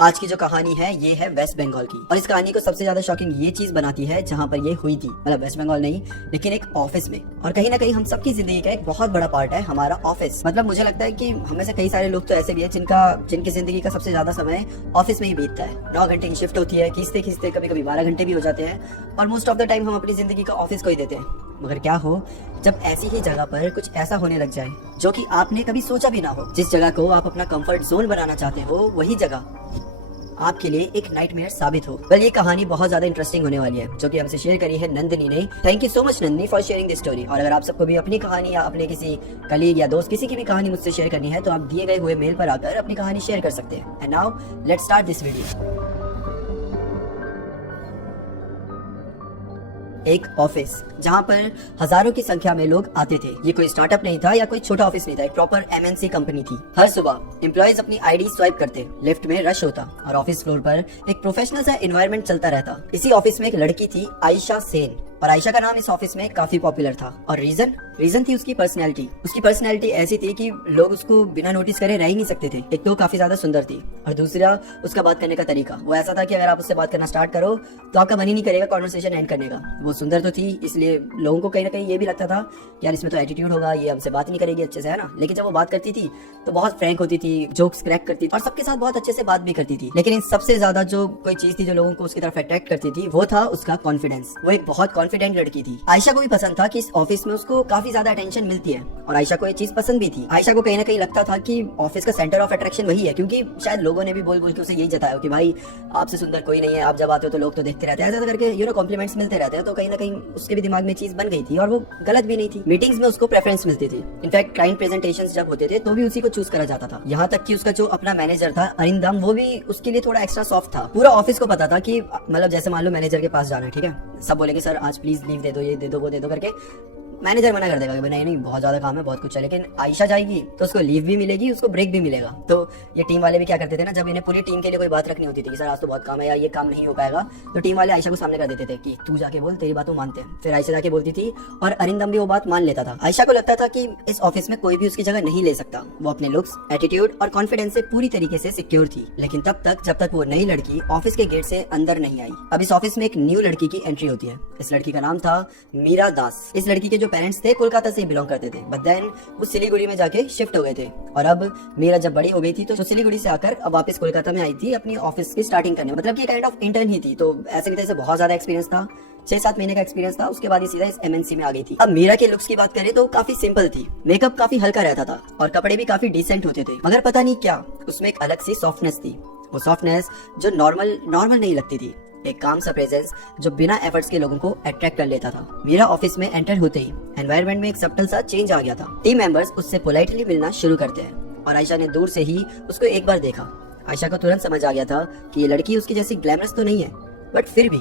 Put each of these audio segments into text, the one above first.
आज की जो कहानी है ये है वेस्ट बंगाल की, और इस कहानी को सबसे ज्यादा शॉकिंग ये चीज बनाती है जहाँ पर ये हुई थी, मतलब वेस्ट बंगाल नहीं लेकिन एक ऑफिस में। और कहीं ना कहीं हम सबकी जिंदगी का एक बहुत बड़ा पार्ट है हमारा ऑफिस। मतलब मुझे लगता है कि हमें से कई सारे लोग तो ऐसे भी है जिनकी जिंदगी का सबसे ज्यादा समय ऑफिस में ही बीतता है। 9 घंटे की शिफ्ट होती है, खींचते खींचते कभी कभी 12 घंटे भी हो जाते हैं, और मोस्ट ऑफ द टाइम हम अपनी जिंदगी का ऑफिस को ही देते हैं। मगर क्या हो जब ऐसी ही जगह पर कुछ ऐसा होने लग जाए जो कि आपने कभी सोचा भी ना हो। जिस जगह को आप अपना कंफर्ट जोन बनाना चाहते हो वही जगह आपके लिए एक नाइटमेयर साबित हो। वेल, ये कहानी बहुत ज्यादा इंटरेस्टिंग होने वाली है जो कि हमसे शेयर करी है नंदिनी ने। Thank you so much Nandini for sharing this story. और अगर आप सबको भी अपनी कहानी या अपने किसी कलीग या दोस्त किसी की भी कहानी मुझसे शेयर करनी है तो आप दिए गए हुए मेल पर आकर अपनी कहानी शेयर कर सकते हैं। And now let's start this video. एक ऑफिस जहाँ पर हजारों की संख्या में लोग आते थे। ये कोई स्टार्टअप नहीं था या कोई छोटा ऑफिस नहीं था, एक प्रॉपर एमएनसी कंपनी थी। हर सुबह एम्प्लॉयज अपनी आईडी स्वाइप करते, लिफ्ट में रश होता और ऑफिस फ्लोर पर एक प्रोफेशनल सा एनवायरनमेंट चलता रहता। इसी ऑफिस में एक लड़की थी आयशा सेन, और आयशा का नाम इस ऑफिस में काफी पॉपुलर था। और रीजन थी उसकी पर्सनैलिटी। उसकी पर्सनैलिटी ऐसी थी कि लोग उसको बिना नोटिस करे रह ही नहीं सकते थे। एक तो काफी ज्यादा सुंदर थी, और दूसरा उसका बात करने का तरीका वो ऐसा था कि अगर आप उससे बात करना स्टार्ट करो तो आपका मन ही नहीं करेगा कॉन्वर्सेशन एंड करने का। वो सुंदर तो थी, इसलिए लोगों को कहीं ना कहीं ये भी लगता था यार इसमें तो एटीट्यूड होगा, ये हमसे बात नहीं करेगी अच्छे से, है ना। लेकिन जब वो बात करती थी तो बहुत फ्रैंक होती थी, जोक्स क्रैक करती थी और सबके साथ बहुत अच्छे से बात भी करती थी। लेकिन इन सबसे ज्यादा जो कोई चीज थी जो लोगों को उसकी तरफ अट्रैक्ट करती थी वो था उसका कॉन्फिडेंस। वो एक बहुत कॉन्फिडेंट लड़की थी। आयशा को भी पसंद था कि इस ऑफिस में उसको काफी ज्यादा अटेंशन मिलती है, और आयशा को ये चीज पसंद भी थी। आयशा को कहीं ना कहीं लगता था कि ऑफिस का सेंटर ऑफ अट्रैक्शन वही है, क्योंकि शायद लोगों ने भी बोल बोल के उसे यही जताया कि भाई आपसे सुंदर कोई नहीं है, आप जब आते हो तो लोग तो देखते रहते हैं, ऐसा करके कॉम्प्लीमेंट्स मिलते रहते हैं। तो कहीं ना कहीं उसके भी दिमाग में चीज बन गई थी, और वो गलत भी नहीं थी। मीटिंग्स में उसको प्रेफरेंस मिलती थी। इनफैक्ट क्लाइंट प्रेजेंटेशंस जब होते थे तो भी उसी को चूज करा जाता था। यहाँ तक कि उसका जो अपना मैनेजर था अरिंदम, वो भी उसके लिए थोड़ा एक्स्ट्रा सॉफ्ट था। पूरा ऑफिस को पता था कि मतलब जैसे मान लो मैनेजर के पास जाना है, ठीक है, सब बोलेंगे सर आज प्लीज लीव दे दो, ये दे दो, वो दे दो करके। मैनेजर मना कर देगा कि नहीं बहुत ज्यादा काम है, बहुत कुछ है। लेकिन आयशा जाएगी तो उसको लीव भी मिलेगी, उसको ब्रेक भी मिलेगा। तो ये टीम वाले भी क्या करते थे ना, जब इन्हें पूरी टीम के लिए कोई बात रखनी होती थी कि सर आज तो बहुत काम है यार, ये काम नहीं हो पाएगा, तो टीम वाले आयशा को सामने कर देते थे कि तू जाके बोल, तेरी बात वो मानते हैं। फिर आयशा जाके बोलती थी और अरिंदम भी वो बात मान लेता था। आयशा को लगता था कि इस ऑफिस में कोई भी उसकी जगह नहीं ले सकता। वो अपने लुक्स, एटीट्यूड और कॉन्फिडेंस से पूरी तरीके से सिक्योर थी। लेकिन तब तक जब तक वो नई लड़की ऑफिस के गेट से अंदर नहीं आई। अब इस ऑफिस में एक न्यू लड़की की एंट्री होती है। इस लड़की का नाम था मीरा दास। इस लड़की के जो पेरेंट्स थे कोलकाता से बिलोंग करते थे, बट देन वो सिलीगुड़ी में जाके शिफ्ट हो गए थे। और अब मीरा जब बड़ी हो गई थी तो सिलीगुड़ी से आकर अब वापस कोलकाता में आई थी अपनी ऑफिस की स्टार्टिंग करने। मतलब कि काइंड ऑफ इंटर्न ही थी, तो ऐसे की तरह से बहुत ज्यादा एक्सपीरियंस था, 6-7 महीने का एक्सपीरियंस था। उसके बाद ही सीधा इस एमएनसी में आ गई थी। अब मीरा के लुक्स की बात करें तो काफी सिंपल थी, मेकअप काफी हल्का रहता था और कपड़े भी काफी डिसेंट होते थे। मगर पता नहीं क्या उसमें एक अलग सी सॉफ्टनेस थी। वो सॉफ्टनेस जो नॉर्मल नहीं लगती थी, एक काम सा प्रेजेंस जो बिना एफर्ट्स के लोगों को अट्रैक्ट कर लेता था। मेरा ऑफिस में एंटर होते ही एनवायरनमेंट में एक सब्टल सा चेंज आ गया था। टीम मेंबर्स उससे पोलाइटली मिलना शुरू करते हैं, और आयशा ने दूर से ही उसको एक बार देखा। आयशा को तुरंत समझ आ गया था कि ये लड़की उसकी जैसी ग्लैमरस तो नहीं है, बट फिर भी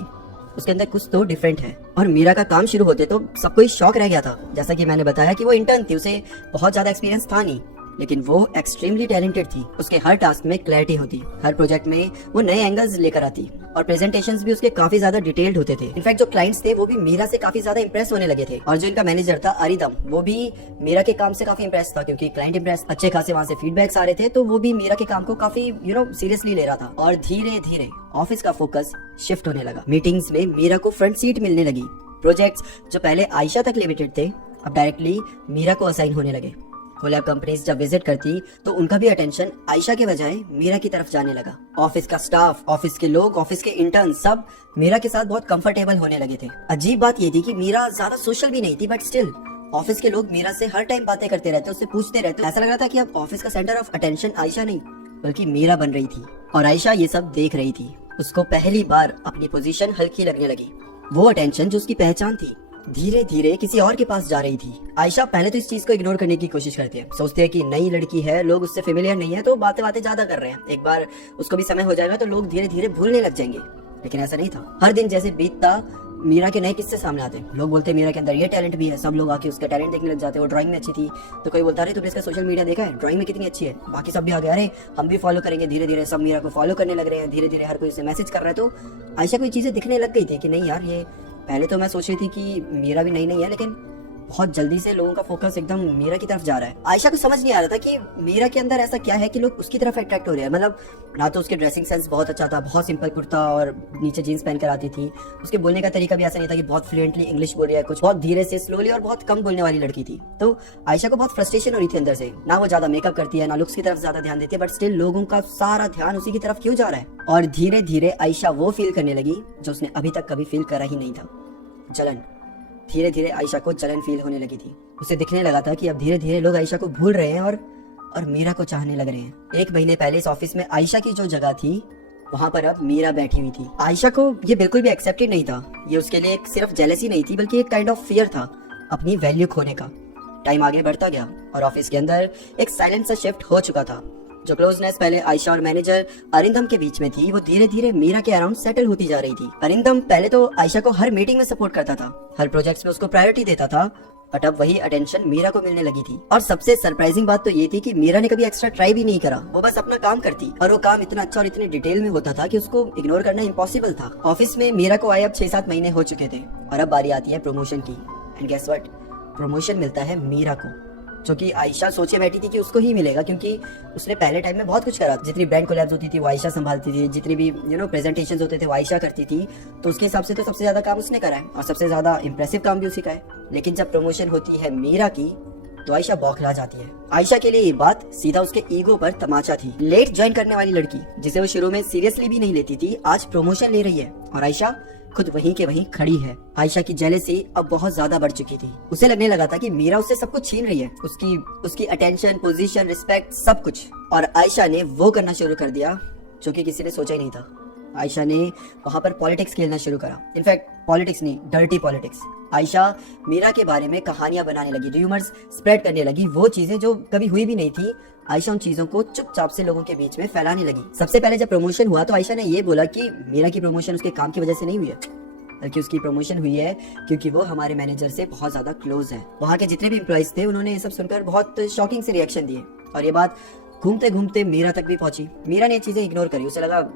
उसके अंदर कुछ तो डिफरेंट है। और मीरा का काम शुरू होते तो सबको शॉक रह गया था। जैसा कि मैंने बताया कि वो इंटर्न थी, उसे बहुत ज्यादा एक्सपीरियंस था नहीं, लेकिन वो एक्सट्रीमली टैलेंटेड थी। उसके हर टास्क में क्लैरिटी होती, हर प्रोजेक्ट में वो नए एंगल्स लेकर आती, और प्रेजेंटेशंस भी उसके काफी ज्यादा डिटेल्ड होते थे। इनफैक्ट जो क्लाइंट्स थे वो भी मीरा से काफी ज्यादा इंप्रेस होने लगे थे। और जो इनका मैनेजर था अरिदम, वो भी मीरा के काम से काफी इंप्रेस था, क्योंकि क्लाइंट इंप्रेस, अच्छे खासे वहाँ से फीडबैक्स आ रहे थे, तो वो भी मीरा के काम को काफी सीरियसली ले रहा था। और धीरे धीरे ऑफिस का फोकस शिफ्ट होने लगा। मीटिंग्स में मीरा को फ्रंट सीट मिलने लगी। प्रोजेक्ट्स जो पहले आयशा तक लिमिटेड थे अब डायरेक्टली मीरा को असाइन होने लगे। कोलैब कंपनीज जब विजिट करती तो उनका भी अटेंशन आयशा के बजाय मीरा की तरफ जाने लगा। ऑफिस का स्टाफ, ऑफिस के लोग, ऑफिस के इंटर्न सब मीरा के साथ बहुत कंफर्टेबल होने लगे थे। अजीब बात ये थी कि मीरा ज्यादा सोशल भी नहीं थी, बट स्टिल ऑफिस के लोग मीरा से हर टाइम बातें करते रहते, उससे पूछते रहते। ऐसा लग रहा था कि अब ऑफिस का सेंटर ऑफ अटेंशन आयशा नहीं बल्कि मीरा बन रही थी। और आयशा ये सब देख रही थी। उसको पहली बार अपनी पोजीशन हल्की लगने लगी। वो अटेंशन जो उसकी पहचान थी धीरे धीरे किसी और के पास जा रही थी। आयशा पहले तो इस चीज को इग्नोर करने की कोशिश करती है, सोचते हैं कि नई लड़की है, लोग उससे फेमिलियर नहीं है, तो बातें ज्यादा कर रहे हैं, एक बार उसको भी समय हो जाएगा तो लोग धीरे धीरे भूलने लग जाएंगे। लेकिन ऐसा नहीं था। हर दिन जैसे बीतता मीरा के नए किस्से सामने आते। लोग बोलते मीरा के अंदर ये टैलेंट भी है, सब लोग आके उसका टैलेंट देखने लग जाते। वो ड्राइंग में अच्छी थी तो कोई बोलता अरे तुमने इसका सोशल मीडिया देखा है, ड्राइंग में कितनी अच्छी है। बाकी सब भी आ गए, अरे हम भी फॉलो करेंगे। धीरे धीरे सब मीरा को फॉलो करने लग रहे हैं, धीरे धीरे हर कोई उसे मैसेज कर रहा है। तो आयशा को ये चीजें दिखने लग गई थी कि नहीं यार, ये पहले तो मैं सोच रही थी कि मीरा भी नई है, लेकिन बहुत जल्दी से लोगों का फोकस एकदम मीरा की तरफ जा रहा है। आयशा को समझ नहीं आ रहा था कि मीरा के अंदर ऐसा क्या है कि लोग उसकी तरफ अट्रैक्ट हो रहे हैं। मतलब ना तो उसके ड्रेसिंग सेंस बहुत अच्छा था, बहुत सिंपल कुर्ता और नीचे जीन्स पहन कर आती थी। उसके बोलने का तरीका भी ऐसा नहीं था कि बहुत फ्लुएंटली इंग्लिश बोल रही है, कुछ बहुत धीरे से स्लोली और बहुत कम बोलने वाली लड़की थी। तो आयशा को बहुत फ्रस्ट्रेशन हो रही थी अंदर से। ना वो ज्यादा मेकअप करती है, ना लुक्स की तरफ ज्यादा ध्यान देती है, बट स्टिल लोगों का सारा ध्यान उसी की तरफ क्यों जा रहा है। और धीरे धीरे आयशा वो फील करने लगी जो उसने अभी तक कभी फील करा ही नहीं था, जलन। धीरे धीरे आयशा को जलन फील होने लगी थी। उसे दिखने लगा था कि अब धीरे धीरे लोग आयशा को भूल रहे हैं और मीरा को चाहने लग रहे हैं। 1 महीने पहले इस ऑफिस में आयशा की जो जगह थी वहां पर अब मीरा बैठी हुई थी। आयशा को ये बिल्कुल भी एक्सेप्टेड नहीं था। ये उसके लिए सिर्फ जेलसी नहीं थी, बल्कि एक काइंड ऑफ फियर था अपनी वैल्यू खोने का। टाइम आगे बढ़ता गया और ऑफिस के अंदर एक साइलेंट सा शिफ्ट हो चुका था। जो क्लोजनेस पहले आयशा और मैनेजर अरिंदम के बीच में थी, वो धीरे धीरे मीरा के अराउंड सेटल होती जा रही थी। अरिंदम पहले तो आयशा को हर मीटिंग में सपोर्ट करता था, हर प्रोजेक्ट्स में उसको प्रायोरिटी देता था, बट अब वही अटेंशन मीरा को मिलने लगी थी। और सबसे सरप्राइजिंग बात तो ये थी कि मीरा ने कभी एक्स्ट्रा ट्राई भी नहीं करा। वो बस अपना काम करती और वो काम इतना अच्छा और इतने डिटेल में होता था कि उसको इग्नोर करना इम्पॉसिबल था। ऑफिस में मीरा को आए अब 6-7 महीने हो चुके थे और अब बारी आती है प्रमोशन की। एंड गेस व्हाट, प्रमोशन मिलता है मीरा को, जो कि आयशा सोचे बैठी थी कि उसको ही मिलेगा, क्योंकि उसने पहले टाइम में बहुत कुछ करा। जितनी ब्रांड कोलैब्स होती थी वो आयशा संभालती थी, जितनी भी प्रेजेंटेशंस होते थे वो आयशा करती थी। तो उसके हिसाब से तो सबसे ज्यादा काम उसने करा है और सबसे ज्यादा इंप्रेसिव काम भी उसी का है। लेकिन जब प्रमोशन होती है मीरा की तो आयशा बौखला जाती है। आयशा के लिए ये बात सीधा उसके ईगो पर तमाचा थी। लेट ज्वाइन करने वाली लड़की, जिसे वो शुरू में सीरियसली भी नहीं लेती थी, आज प्रमोशन ले रही है और आयशा खुद वहीं के वहीं खड़ी है। आयशा की जेलसी अब बहुत ज्यादा बढ़ चुकी थी। उसे लगने लगा था कि मीरा उससे सब कुछ छीन रही है, उसकी अटेंशन, पोजीशन, रिस्पेक्ट, सब कुछ। और आयशा ने वो करना शुरू कर दिया जो कि किसी ने सोचा ही नहीं था। आयशा ने वहां पर पॉलिटिक्स खेलना शुरू करा। इनफैक्ट पॉलिटिक्स नहीं, डर्टी पॉलिटिक्स। आयशा मीरा के बारे में कहानियां बनाने लगी, र्यूमर्स स्प्रेड करने लगी, वो चीजें जो कभी हुई भी नहीं थी। आयशा उन चीजों को चुपचाप से लोगों के बीच में फैलाने लगी। सबसे पहले जब प्रमोशन हुआ तो आयशा ने ये बोला कि मीरा की प्रमोशन उसके काम की वजह से नहीं हुई है, बल्कि उसकी प्रमोशन हुई है क्योंकि वो हमारे मैनेजर से बहुत ज्यादा क्लोज है। वहाँ के जितने भी एम्प्लॉइज थे उन्होंने ये सब सुनकर बहुत शॉकिंग से रिएक्शन दिए और ये बात घूमते घूमते मीरा तक भी पहुंची। मीरा ने ये चीजें इग्नोर करी। उसे लगा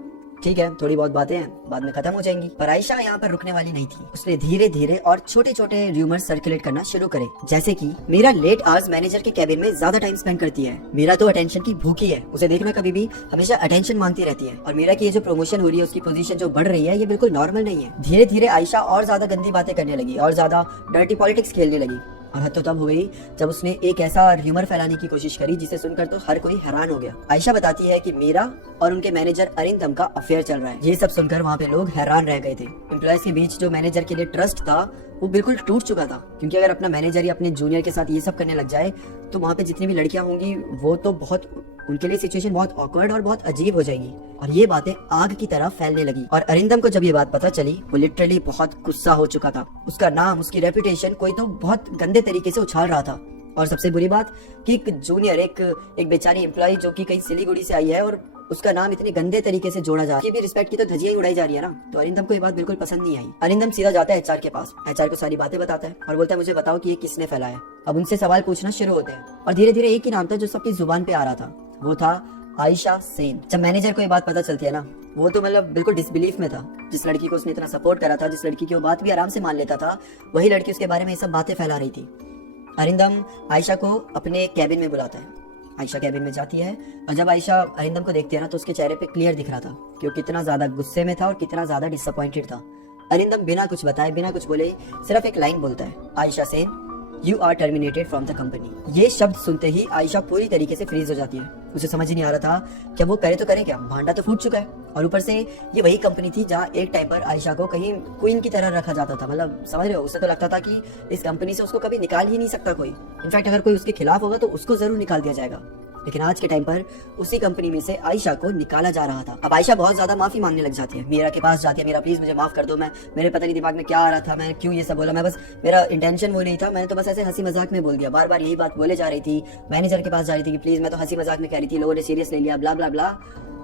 ठीक है, थोड़ी बहुत बातें हैं, बाद में खत्म हो जाएंगी। पर आयशा यहाँ पर रुकने वाली नहीं थी। उसने धीरे धीरे और छोटे छोटे र्यूमर सर्कुलेट करना शुरू करे, जैसे कि मीरा लेट आवर्स मैनेजर के कैबिन में ज्यादा टाइम स्पेंड करती है। मीरा तो अटेंशन की भूखी है, उसे देखना कभी भी हमेशा अटेंशन मांगती रहती है। और मीरा की ये जो प्रमोशन हो रही है, उसकी पोजीशन जो बढ़ रही है, ये बिल्कुल नॉर्मल नहीं है। धीरे धीरे आयशा और ज्यादा गंदी बातें करने लगी और ज्यादा डर्टी पॉलिटिक्स खेलने लगी। और हद तो तब हो गई जब उसने एक ऐसा र्यूमर फैलाने की कोशिश करी जिसे सुनकर तो हर कोई हैरान हो गया। आयशा बताती है कि मीरा और उनके मैनेजर अरिंदम का अफेयर चल रहा है। ये सब सुनकर वहाँ पे लोग हैरान रह गए थे। एम्प्लॉयज के बीच जो मैनेजर के लिए ट्रस्ट था वो बिल्कुल टूट चुका था, क्योंकि अगर अपना मैनेजर या अपने जूनियर के साथ ये सब करने लग जाए तो वहाँ पे जितनी भी लड़कियां होंगी वो तो बहुत, उनके लिए सिचुएशन बहुत ऑकवर्ड और बहुत अजीब हो जाएगी। और ये बातें आग की तरह फैलने लगी। और अरिंदम को जब ये बात पता चली वो लिटरली बहुत गुस्सा हो चुका था। उसका नाम, उसकी रेपुटेशन कोई तो बहुत गंदे तरीके से उछाल रहा था। और सबसे बुरी बात कि एक जूनियर, एक बेचारी एम्प्लॉय जो कि कहीं सिलीगुड़ी से आई है और उसका नाम इतने गंदे तरीके से जोड़ा जा रहा है, भी रिस्पेक्ट की तो धज्जियां ही उड़ाई जा रही है ना। तो अरिंदम को ये बात बिल्कुल पसंद नहीं आई। अरिंदम सीधा जाता है एचआर के पास, एचआर को सारी बातें बताता है और बोलता है मुझे बताओ कि ये किसने फैलाया। अब उनसे सवाल पूछना शुरू होते हैं और धीरे धीरे एक ही नाम था जो सबकी जुबान पे आ रहा था, वो था आयशा सेन। जब मैनेजर को ये बात पता चलती है ना, वो तो मतलब बिल्कुल डिसबिलीफ में था। जिस लड़की को उसने इतना सपोर्ट करा था, जिस लड़की की वो बात भी आराम से मान लेता था, वही लड़की उसके बारे में ये सब बातें फैला रही थी। अरिंदम आयशा को अपने कैबिन में बुलाता है। आयशा कैबिन में जाती है और जब आयशा अरिंदम को देखती है ना तो उसके चेहरे पे क्लियर दिख रहा था कि वो कितना ज्यादा गुस्से में था और कितना ज्यादा डिसअपॉइंटेड था। अरिंदम बिना कुछ बताए, बिना कुछ बोले सिर्फ एक लाइन बोलता है, Ayesha Sen you are terminated from the company. ये शब्द सुनते ही आयशा पूरी तरीके से फ्रीज हो जाती है। उसे समझ ही नहीं आ रहा था कि वो करे तो करे क्या, भांडा तो फूट चुका है। और ऊपर से ये वही कंपनी थी जहाँ एक टाइम पर आयशा को कहीं क्वीन की तरह रखा जाता था। मतलब समझ रहे हो, उसे तो लगता था कि इस कंपनी से उसको कभी निकाल ही नहीं सकता कोई। इनफैक्ट अगर कोई उसके खिलाफ होगा तो उसको जरूर निकाल दिया जाएगा। लेकिन आज के टाइम पर उसी कंपनी में से आयशा को निकाला जा रहा था। अब आयशा बहुत ज्यादा माफी मांगने लग जाती है, मीरा के पास जाती है, मीरा प्लीज मुझे माफ कर दो, मेरे पता नहीं दिमाग में क्या आ रहा था, मैं क्यों ये सब बोला, मैं बस, मेरा इंटेंशन वो नहीं था, मैंने तो बस ऐसे हंसी मजाक में बोल दिया। बार बार यही बात बोले जा रही थी, मैनेजर के पास जा रही थी कि प्लीज मैं तो हंसी मजाक में कह रही थी, लोगों ने सीरियस ले लिया, ब्ला ब्ला ब्ला।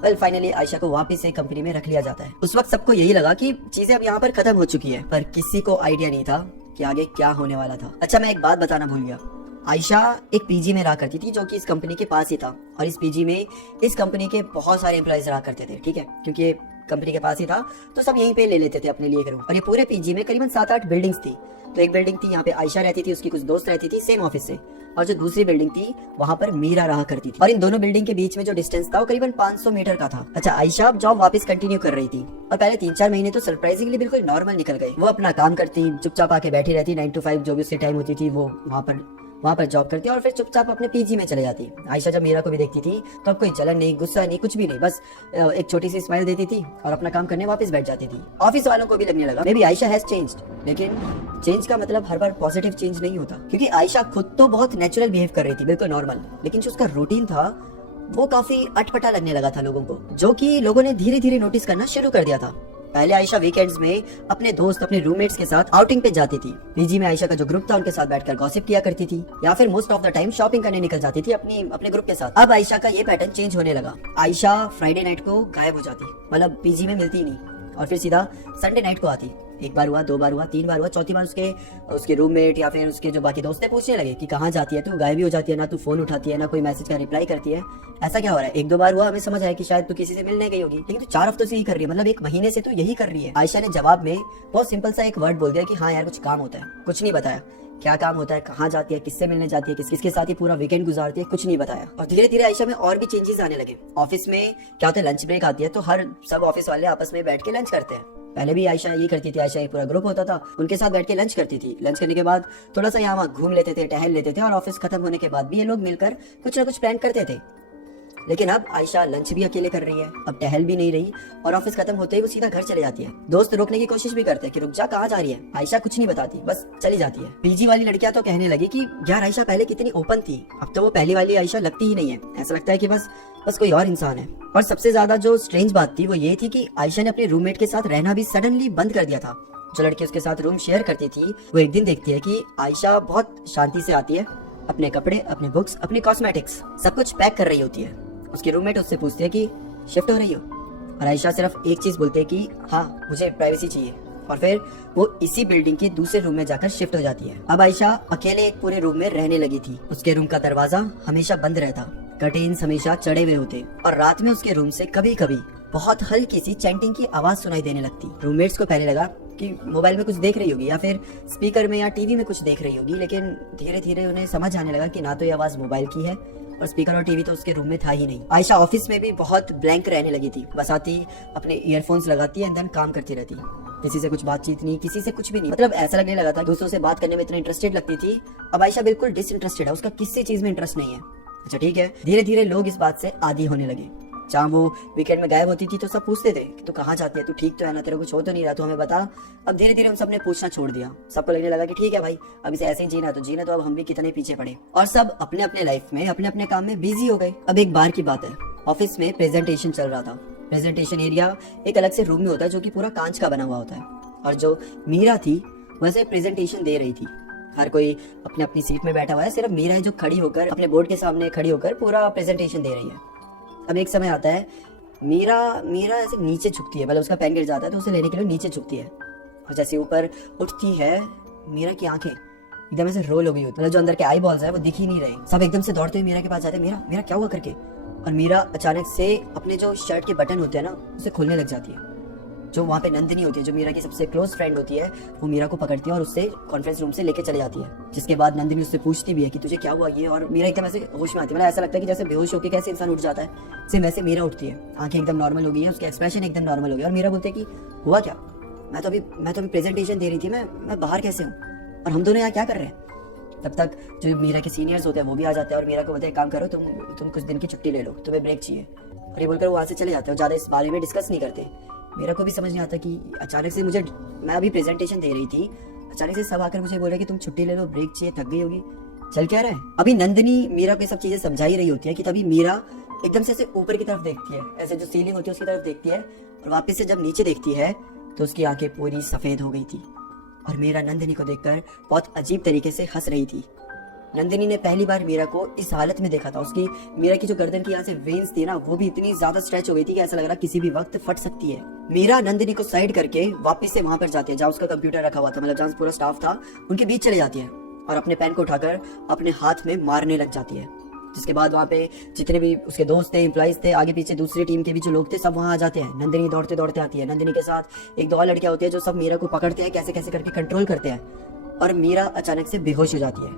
वेल फाइनली आयशा को वापस से कंपनी में रख लिया जाता है। उस वक्त सबको यही लगा कि चीजें अब यहाँ पर खत्म हो चुकी है, पर किसी को आइडिया नहीं था कि आगे क्या होने वाला था। अच्छा, मैं एक बात बताना भूल गया। आयशा एक पीजी में रहा करती थी जो कि इस कंपनी के पास ही था और इस पीजी में इस कंपनी के बहुत सारे एम्प्लॉयज रहा करते थे, ठीक है, क्योंकि ये कंपनी के पास ही था, तो सब यहीं पे ले लेते थे अपने लिए रूम। और ये पूरे पीजी में करीबन 7-8 बिल्डिंग्स थी। तो एक बिल्डिंग थी, यहाँ पे आयशा रहती थी, उसकी कुछ दोस्त रहती थी सेम ऑफिस से, और जो दूसरी बिल्डिंग थी वहाँ पर मीरा रहा करती थी। और इन दोनों बिल्डिंग के बीच में जो डिस्टेंस था वो करीबन 500 मीटर का था। अच्छा, आयशा अब जॉब वापस कंटिन्यू कर रही थी, और पहले 3-4 महीने तो सरप्राइजिंगली बिल्कुल नॉर्मल निकल गए। वो अपना काम करती, चुपचाप आके बैठी रहती, 9 to 5 जो भी उसकी टाइम होती थी वो वहाँ पर जॉब करती और फिर चुपचाप अपने पीजी में चले जाती। आयशा जब मीरा को भी देखती थी तो अब कोई जलन नहीं, गुस्सा नहीं, कुछ भी नहीं, बस एक छोटी सी स्माइल देती थी और अपना काम करने वापस बैठ जाती थी। ऑफिस वालों को भी लगने लगा may be Ayesha has changed, लेकिन चेंज का मतलब हर बार पॉजिटिव चेंज नहीं होता, क्योंकि आयशा खुद तो बहुत नेचुरल बिहेव कर रही थी, बिल्कुल नॉर्मल, लेकिन जो उसका रूटीन था वो काफी अटपटा लगने लगा था लोगों को, जो कि लोगों ने धीरे धीरे नोटिस करना शुरू कर दिया था। पहले आयशा वीकेंड्स में अपने दोस्त, अपने रूममेट्स के साथ आउटिंग पे जाती थी। पीजी में आयशा का जो ग्रुप था उनके साथ बैठकर गॉसिप किया करती थी, या फिर most of the time shopping करने निकल जाती थी अपने ग्रुप के साथ। अब आयशा का ये पैटर्न चेंज होने लगा। आयशा फ्राइडे नाइट को गायब हो जाती, मतलब पीजी में मिलती ही नहीं, और फिर सीधा संडे नाइट को आती। एक बार हुआ, 2 बार हुआ, 3 बार हुआ, चौथी बार उसके रूममेट या फिर उसके जो बाकी दोस्त थे पूछने लगे कि कहाँ जाती है तू, गायब भी हो जाती है, ना तू फोन उठाती है, ना कोई मैसेज का रिप्लाई करती है, ऐसा क्या हो रहा है। 1-2 बार हुआ, हमें समझ आया कि शायद तू किसी से मिलने गई होगी, लेकिन तू 4 हफ्तों से यही कर रही है, मतलब 1 महीने से तू यही कर रही है। आयशा ने जवाब में बहुत सिंपल सा एक वर्ड बोल दिया कि हाँ यार कुछ काम होता है, कुछ नहीं बताया क्या काम होता है, कहाँ जाती है, किससे मिलने जाती है, किसके साथ ही पूरा वीकेंड गुजारती है, कुछ नहीं बताया। और धीरे धीरे आयशा में और भी चेंजेस आने लगे। ऑफिस में क्या होता है, लंच ब्रेक आती है तो सब ऑफिस वाले आपस में बैठ के लंच करते हैं। पहले भी आयशा ये करती थी, आयशा एक पूरा ग्रुप होता था, उनके साथ बैठ के लंच करती थी। लंच करने के बाद थोड़ा सा यहाँ वहाँ घूम लेते थे, टहल लेते थे, और ऑफिस खत्म होने के बाद भी ये लोग मिलकर कुछ ना कुछ प्लान करते थे। लेकिन अब आयशा लंच भी अकेले कर रही है, अब टहल भी नहीं रही, और ऑफिस खत्म होते ही वो सीधा घर चले जाती है। दोस्त रोकने की कोशिश भी करते हैं कि रुक जा, कहाँ जा रही है। आयशा कुछ नहीं बताती, बस चली जाती है। पीजी वाली लड़कियां तो कहने लगी कि यार आयशा पहले कितनी ओपन थी, अब तो वो पहली वाली आयशा लगती ही नहीं है, ऐसा लगता है कि बस कोई और इंसान है। और सबसे ज्यादा जो स्ट्रेंज बात थी वो ये थी कि आयशा ने अपने रूममेट के साथ रहना भी सडनली बंद कर दिया था। जो लड़की उसके साथ रूम शेयर करती थी वो एक दिन देखती है कि आयशा बहुत शांति से आती है, अपने कपड़े, अपने बुक्स, अपनी कॉस्मेटिक्स सब कुछ पैक कर रही होती है। उसकी रूममेट उससे पूछती है कि शिफ्ट हो रही हो, और आयशा सिर्फ एक चीज बोलती है कि हाँ मुझे प्राइवेसी चाहिए, और फिर वो इसी बिल्डिंग के दूसरे रूम में जाकर शिफ्ट हो जाती है। अब आयशा अकेले एक पूरे रूम में रहने लगी थी। उसके रूम का दरवाजा हमेशा बंद रहता, कर्टेन्स हमेशा चढ़े हुए होते, और रात में उसके रूम से कभी कभी बहुत हल्की सी चैंटिंग की आवाज सुनाई देने लगती। रूममेट्स को पहले लगा कि मोबाइल में कुछ देख रही होगी या फिर स्पीकर में या टीवी में कुछ देख रही होगी, लेकिन धीरे धीरे उन्हें समझ आने लगा कि ना तो ये आवाज मोबाइल की है, और स्पीकर और टीवी तो उसके रूम में था ही नहीं। आयशा ऑफिस में भी बहुत ब्लैंक रहने लगी थी, बस आती, अपने ईयरफोन्स लगाती एंड देन काम करती रहती, किसी से कुछ बातचीत नहीं, किसी से कुछ भी नहीं। मतलब ऐसा लगने लगा था, दूसरों से बात करने में इतना इंटरेस्टेड लगती थी। अब आयशा बिल्कुल डिसइंटरेस्टेड है, उसका किसी चीज में इंटरेस्ट नहीं है। अच्छा ठीक है, धीरे धीरे लोग इस बात से आदी होने लगे। जहाँ वो वीकेंड में गायब होती थी तो सब पूछते थे कि तू कहाँ जाती है, तू ठीक तो है ना, तेरा कुछ हो तो नहीं रहा, तू हमें बता। अब धीरे धीरे हम सब ने पूछना छोड़ दिया। सबको लगने लगा कि ठीक है भाई, अब इसे ऐसे ही जीना तो जीना, तो अब हम भी कितने पीछे पड़े, और सब अपने अपने लाइफ में अपने अपने काम में बिजी हो गए। अब एक बार की बात है, ऑफिस में प्रेजेंटेशन चल रहा था। प्रेजेंटेशन एरिया एक अलग से रूम में होता है जो कि पूरा कांच का बना हुआ होता है, और जो मीरा थी वैसे प्रेजेंटेशन दे रही थी। हर कोई अपने अपनी सीट में बैठा हुआ है, सिर्फ मीरा है जो खड़ी होकर अपने बोर्ड के सामने खड़ी होकर पूरा प्रेजेंटेशन दे रही है। अब एक समय आता है, मीरा ऐसे नीचे झुकती है, मतलब उसका पेन गिर जाता है तो उसे लेने के लिए नीचे झुकती है, और जैसे ऊपर उठती है मीरा की आंखें एकदम ऐसे रोल हो गई होती है, मतलब जो अंदर के आई बॉल्स है वो दिख ही नहीं रहे। सब एकदम से दौड़ते हुए मीरा के पास जाते हैं, मीरा क्या हुआ करके, और मीरा अचानक से अपने जो शर्ट के बटन होते हैं ना उसे खोलने लग जाती है। जो वहाँ पे नंदिनी होती है, जो मीरा की सबसे क्लोज फ्रेंड होती है, वो मीरा को पकड़ती है और उससे कॉन्फ्रेंस रूम से लेके चले जाती है। जिसके बाद नंदिनी उससे पूछती भी है कि तुझे क्या हुआ ये, और मीरा एकदम ऐसे होश में आती है, मतलब ऐसा लगता है कि जैसे बेहोश होकर कैसे इंसान उठ जाता है, सेम वैसे मीरा उठती है, आंखें एकदम नॉर्मल हो गई है, उसके एक्सप्रेशन एकदम नॉर्मल हो गया, और मीरा बोलती है कि हुआ क्या, मैं तो अभी प्रेजेंटेशन दे रही थी, मैं बाहर कैसे हूँ, और हम दोनों यहाँ क्या कर रहे हैं। तब तक जो मीरा के सीनियर्स होते हैं वो भी आ जाते हैं और मीरा को बोलते हैं काम करो, तुम कुछ दिन की छुट्टी ले लो, तुम्हें ब्रेक चाहिए, और ये बोलकर वो वहाँ से चले जाते हैं, ज़्यादा इस बारे में डिस्कस नहीं करते। मेरा को भी समझ नहीं आता कि अचानक से मैं अभी प्रेजेंटेशन दे रही थी, अचानक से सब आकर मुझे बोल रहे कि तुम छुट्टी ले लो, ब्रेक चाहिए, थक गई होगी, चल क्या रहा है। अभी नंदिनी मीरा को सब चीजें समझा ही रही होती है कि तभी मीरा एकदम से ऐसे ऊपर की तरफ देखती है, ऐसे जो सीलिंग होती है उसकी तरफ देखती है, और वापस से जब नीचे देखती है तो उसकी आंखें पूरी सफेद हो गई थी, और मीरा नंदिनी को देखकर बहुत अजीब तरीके से हंस रही थी। नंदिनी ने पहली बार मीरा को इस हालत में देखा था। मीरा की जो गर्दन की यहाँ से वेन्स थी ना, वो भी इतनी ज्यादा स्ट्रेच हो गई थी कि ऐसा लग रहा किसी भी वक्त फट सकती है। मीरा नंदिनी को साइड करके वापस से वहां पर जाती है जहाँ उसका कंप्यूटर रखा हुआ था, मतलब जहाँ पूरा स्टाफ था, उनके बीच चले जाती है और अपने पेन को उठाकर अपने हाथ में मारने लग जाती है। जिसके बाद वहाँ पे जितने भी उसके दोस्त थे, एम्प्लॉइज थे, आगे पीछे दूसरी टीम के भी जो लोग थे, सब वहाँ आ जाते हैं। नंदिनी दौड़ते दौड़ते आती है। नंदिनी के साथ एक दो और लड़कियां होती है जो सब मीरा को पकड़ते हैं, कैसे कैसे करके कंट्रोल करते हैं, और मीरा अचानक से बेहोश हो जाती है।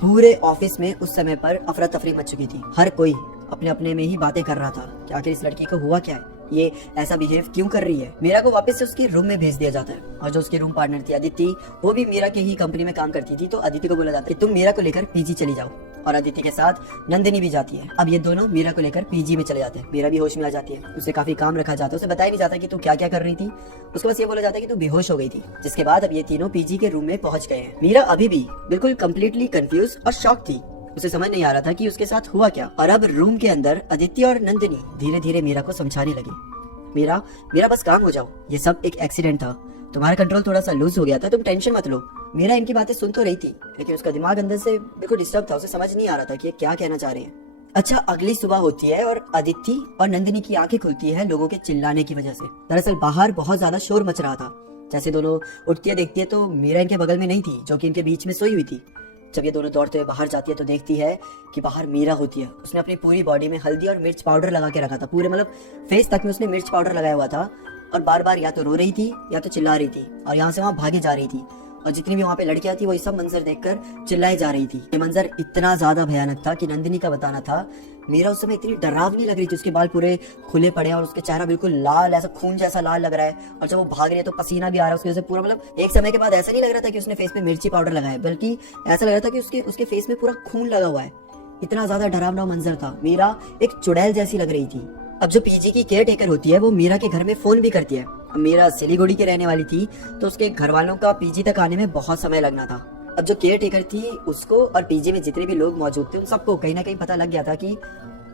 पूरे ऑफिस में उस समय पर अफरा तफरी मच चुकी थी। हर कोई अपने अपने में ही बातें कर रहा था कि आखिर इस लड़की को हुआ क्या है, ये ऐसा बिहेव क्यों कर रही है। मीरा को वापस से उसके रूम में भेज दिया जाता है, और जो उसकी रूम पार्टनर थी अदिति, वो भी मीरा के ही कंपनी में काम करती थी। तो अदिति को बोला जाता है कि तुम मीरा को लेकर पीजी चली जाओ, और अदिति के साथ नंदिनी भी जाती है। अब ये दोनों मीरा को लेकर पीजी में चले जाते हैं। मीरा भी होश में आ जाती है। उसे काफी काम रखा जाता है, उसे बताया नहीं जाता कि तू क्या क्या कर रही थी। उसको बस ये बोला जाता है कि तू बेहोश हो गई थी। जिसके बाद अब ये तीनों पीजी के रूम में पहुंच गए हैं। मीरा अभी भी बिल्कुल कम्प्लीटली कंफ्यूज और शॉक थी। उसे समझ नहीं आ रहा था कि उसके साथ हुआ क्या। और अब रूम के अंदर अदिति और नंदिनी धीरे धीरे मीरा को समझाने लगी, मीरा मीरा बस काम हो जाओ, ये सब एक एक्सीडेंट था, तुम्हारा कंट्रोल थोड़ा सा लूज हो गया था, तुम टेंशन मत लो। मीरा इनकी बातें सुन तो रही थी, लेकिन उसका दिमाग अंदर से बिल्कुल डिस्टर्ब था। उसे समझ नहीं आ रहा था कि ये क्या कहना चाह रहे हैं। अच्छा, अगली सुबह होती है और अदिति और नंदिनी की आंखें खुलती है लोगों के चिल्लाने की वजह से। दरअसल बाहर बहुत ज्यादा शोर मच रहा था। जैसे दोनों उठती है देखती है तो मीरा इनके बगल में नहीं थी, जो कि इनके बीच में सोई हुई थी। जब ये दोनों दौड़ते हुए बाहर जाती है तो देखती है कि बाहर मीरा होती है। उसने अपनी पूरी बॉडी में हल्दी और मिर्च पाउडर लगा के रखा था, पूरे मतलब फेस तक में उसने मिर्च पाउडर लगाया हुआ था, और बार बार या तो रो रही थी या तो चिल्ला रही थी, और यहाँ से वहाँ भागे जा रही थी। और जितनी भी वहाँ पे लड़कियां थी वो ये सब मंजर देखकर चिल्लाई जा रही थी। ये मंजर इतना ज्यादा भयानक था कि नंदिनी का बताना था मीरा उस समय इतनी डरावनी लग रही थी। उसके बाल पूरे खुले पड़े हैं और उसके चेहरा बिल्कुल लाल, ऐसा खून जैसा लाल लग रहा है, और जब वो भाग रही है तो पसीना भी आ रहा है उसकी वजह से पूरा। मतलब एक समय के बाद ऐसा नहीं लग रहा था कि उसने फेस पे मिर्ची पाउडर लगाया, बल्कि ऐसा लग रहा था कि उसके फेस में पूरा खून लगा हुआ है। इतना ज्यादा डरावना मंजर था। मीरा एक चुड़ैल जैसी लग रही थी। अब जो पीजी की केयर टेकर होती है वो मीरा के घर में फोन भी करती है। अब मीरा सिलीगुड़ी की रहने वाली थी, तो उसके घर वालों का पीजी तक आने में बहुत समय लगना था। अब जो केयर टेकर थी उसको और पीजी में जितने भी लोग मौजूद थे उन सबको कहीं ना कहीं पता लग गया था कि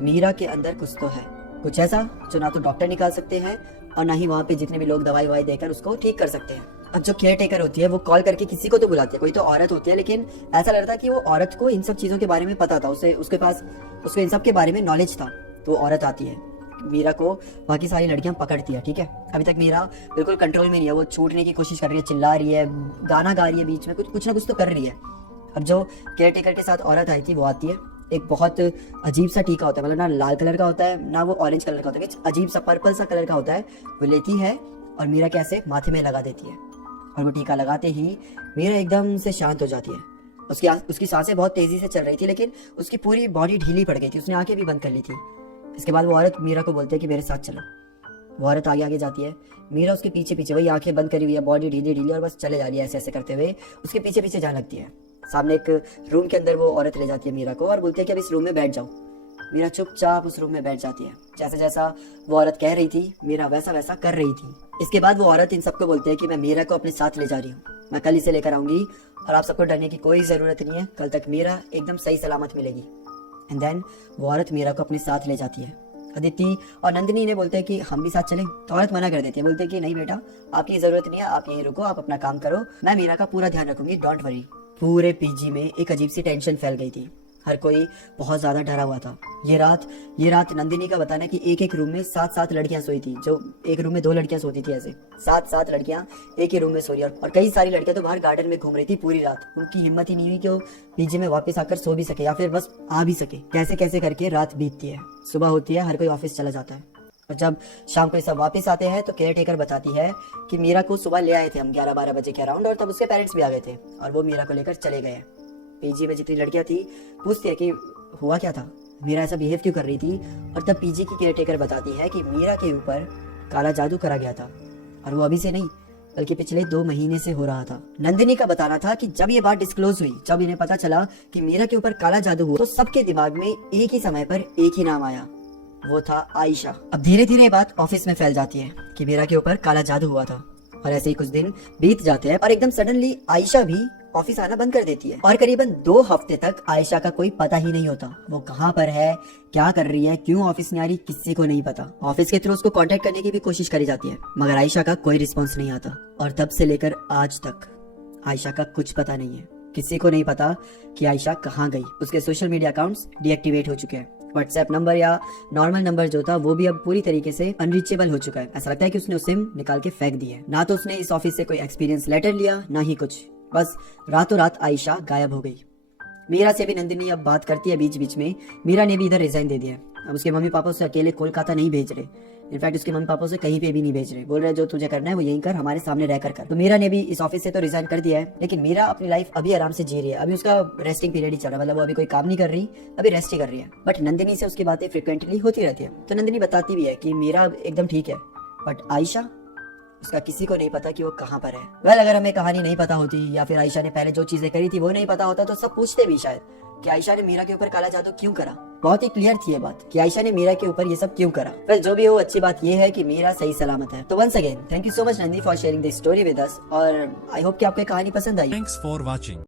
मीरा के अंदर कुछ तो है, कुछ ऐसा जो ना तो डॉक्टर निकाल सकते हैं और ना ही वहाँ पे जितने भी लोग दवाई ववाई देकर उसको ठीक कर सकते हैं। अब जो केयर टेकर होती है वो कॉल करके किसी को तो बुलाती है, कोई तो औरत होती है, लेकिन ऐसा लग रहा था कि वो औरत को इन सब चीजों के बारे में पता था, उसको इन सब के बारे में नॉलेज था। तो वो औरत आती है, मीरा को बाकी सारी लड़कियां पकड़ती है। ठीक है, अभी तक मीरा बिल्कुल कंट्रोल में नहीं है, वो छूटने की कोशिश कर रही है, चिल्ला रही है, गाना गा रही है, बीच में कुछ ना कुछ तो कर रही है। अब जो केयर टेकर के साथ औरत आई थी वो आती है। एक बहुत अजीब सा टीका होता है, मतलब ना लाल कलर का होता है ना वो ऑरेंज कलर का होता है, अजीब सा पर्पल सा कलर का होता है। वो लेती है और मीरा के ऐसे माथे में लगा देती है, और वो टीका लगाते ही मीरा एकदम से शांत हो जाती है। उसकी सांसें बहुत तेजी से चल रही थी, लेकिन उसकी पूरी बॉडी ढीली पड़ गई थी, उसने आंखें भी बंद कर ली थी। इसके बाद वो औरत मीरा को बोलती है कि मेरे साथ चलो। वो औरत आगे आगे जाती है, मीरा उसके पीछे पीछे, वही आंखें बंद करी हुई है, बॉडी ढीली ढीली, और बस चले जा रही है ऐसे ऐसे करते हुए, उसके पीछे पीछे जाने लगती है। सामने एक रूम के अंदर वो औरत ले जाती है मीरा को और बोलती है कि अब इस रूम में बैठ जाओ। मीरा चुपचाप उस रूम में बैठ जाती है। जैसा जैसा वो औरत कह रही थी मीरा वैसा वैसा कर रही थी। इसके बाद वो औरत इन सबको बोलती है कि मैं मीरा को अपने साथ ले जा रही हूँ, मैं कल इसे लेकर आऊंगी और आप सबको डरने की कोई जरूरत नहीं है, कल तक मीरा एकदम सही सलामत मिलेगी। एंड देन वो औरत मीरा को अपने साथ ले जाती है। अदिति और नंदिनी ने बोलते हैं कि हम भी साथ चलें, तो औरत मना कर देती है, बोलते हैं कि नहीं बेटा, आपकी जरूरत नहीं है, आप यहीं रुको, आप अपना काम करो, मैं मीरा का पूरा ध्यान रखूंगी, डोंट वरी। पूरे पीजी में एक अजीब सी टेंशन फैल गई थी, हर कोई बहुत ज्यादा डरा हुआ था। ये रात नंदिनी का बताना कि एक रूम में 7 लड़कियां सोई थी, जो एक रूम में 2 लड़कियां सोती थी, ऐसे 7 लड़कियां एक ही रूम में सो रही, और कई सारी लड़कियां तो बाहर गार्डन में घूम रही थी पूरी रात। उनकी हिम्मत ही नहीं हुई कि वो पीजी में वापस आकर सो भी सके या फिर बस आ भी सके। कैसे कैसे करके रात बीतती है, सुबह होती है, हर कोई ऑफिस चला जाता है, और जब शाम को सब वापस आते हैं तो केयर टेकर बताती है कि मीरा को सुबह ले आए थे हम 11-12 बजे के अराउंड, और तब उसके पेरेंट्स भी आ गए थे और वो मीरा को लेकर चले गए। पीजी में जितनी लड़कियां थी पूछती है कि हुआ क्या था, मीरा ऐसा बिहेव क्यों कर रही थी, और तब पीजी की केयर टेकर बताती है कि मीरा के ऊपर काला जादू करा गया था, और वो अभी से नहीं बल्कि पिछले 2 महीने से हो रहा था। नंदिनी का बताना था कि जब ये बात डिस्क्लोज हुई, जब इन्हें पता चला कि मीरा के ऊपर काला जादू हुआ, तो सबके दिमाग में एक ही समय पर एक ही नाम आया, वो था आयशा। अब धीरे धीरे बात ऑफिस में फैल जाती है कि मीरा के ऊपर काला जादू हुआ था, और ऐसे ही कुछ दिन बीत जाते हैं और एकदम सडनली आयशा भी ऑफिस आना बंद कर देती है, और करीबन 2 हफ्ते तक आयशा का कोई पता ही नहीं होता। वो कहाँ पर है, क्या कर रही है, क्यों ऑफिस नहीं आ रही, किसी को नहीं पता। ऑफिस के थ्रू उसको कांटेक्ट करने की भी कोशिश करी जाती है, मगर आयशा का कोई रिस्पॉन्स नहीं आता, और तब से लेकर आज तक आयशा का कुछ पता नहीं है। किसी को नहीं पता कि आयशा कहाँ गई। उसके सोशल मीडिया अकाउंट्स डीएक्टिवेट हो चुके हैं, व्हाट्सएप नंबर या नॉर्मल नंबर जो था वो भी अब पूरी तरीके से अनरीचेबल हो चुका है। ऐसा लगता है कि उसने सिम निकाल के फेंक दी है। ना तो उसने इस ऑफिस से कोई एक्सपीरियंस लेटर लिया, ना ही कुछ, बस रातों रात आयशा गायब हो गई। मीरा से भी नंदिनी अब बात करती है बीच बीच में। मीरा ने भी इधर रिजाइन दे दिया है। अब उसके मम्मी पापा उसे अकेले कोलकाता नहीं भेज रहे, इनफैक्ट उसके मम्मी पापा उसे कहीं पे भी नहीं भेज रहे, बोल रहे जो तुझे करना है वो यहीं कर, हमारे सामने रहकर कर। तो मीरा ने भी इस ऑफिस से तो रिजाइन कर दिया है, लेकिन मीरा अपनी लाइफ अभी आराम से जी रही है। अभी उसका रेस्टिंग पीरियड ही चल रहा है, मतलब वो अभी कोई काम नहीं कर रही, अभी रेस्ट ही कर रही है। बट नंदिनी से उसकी बातें फ्रिक्वेंटली होती रहती है। तो नंदिनी बताती भी है कि मीरा एकदम ठीक है, बट आयशा, उसका किसी को नहीं पता कि वो कहाँ पर है। वेल, अगर हमें कहानी नहीं पता होती या फिर आयशा ने पहले जो चीजें करी थी वो नहीं पता होता तो सब पूछते भी शायद कि आयशा ने मीरा के ऊपर काला जादू क्यों करा। बहुत ही क्लियर थी ये बात कि आयशा ने मीरा के ऊपर ये सब क्यों करा। वेल, जो भी हो, अच्छी बात ये है कि मीरा सही सलामत है। तो once again thank you so much Nandi for sharing the story with us, और आई होप कि आपको ये कहानी पसंद आई। Thanks for watching.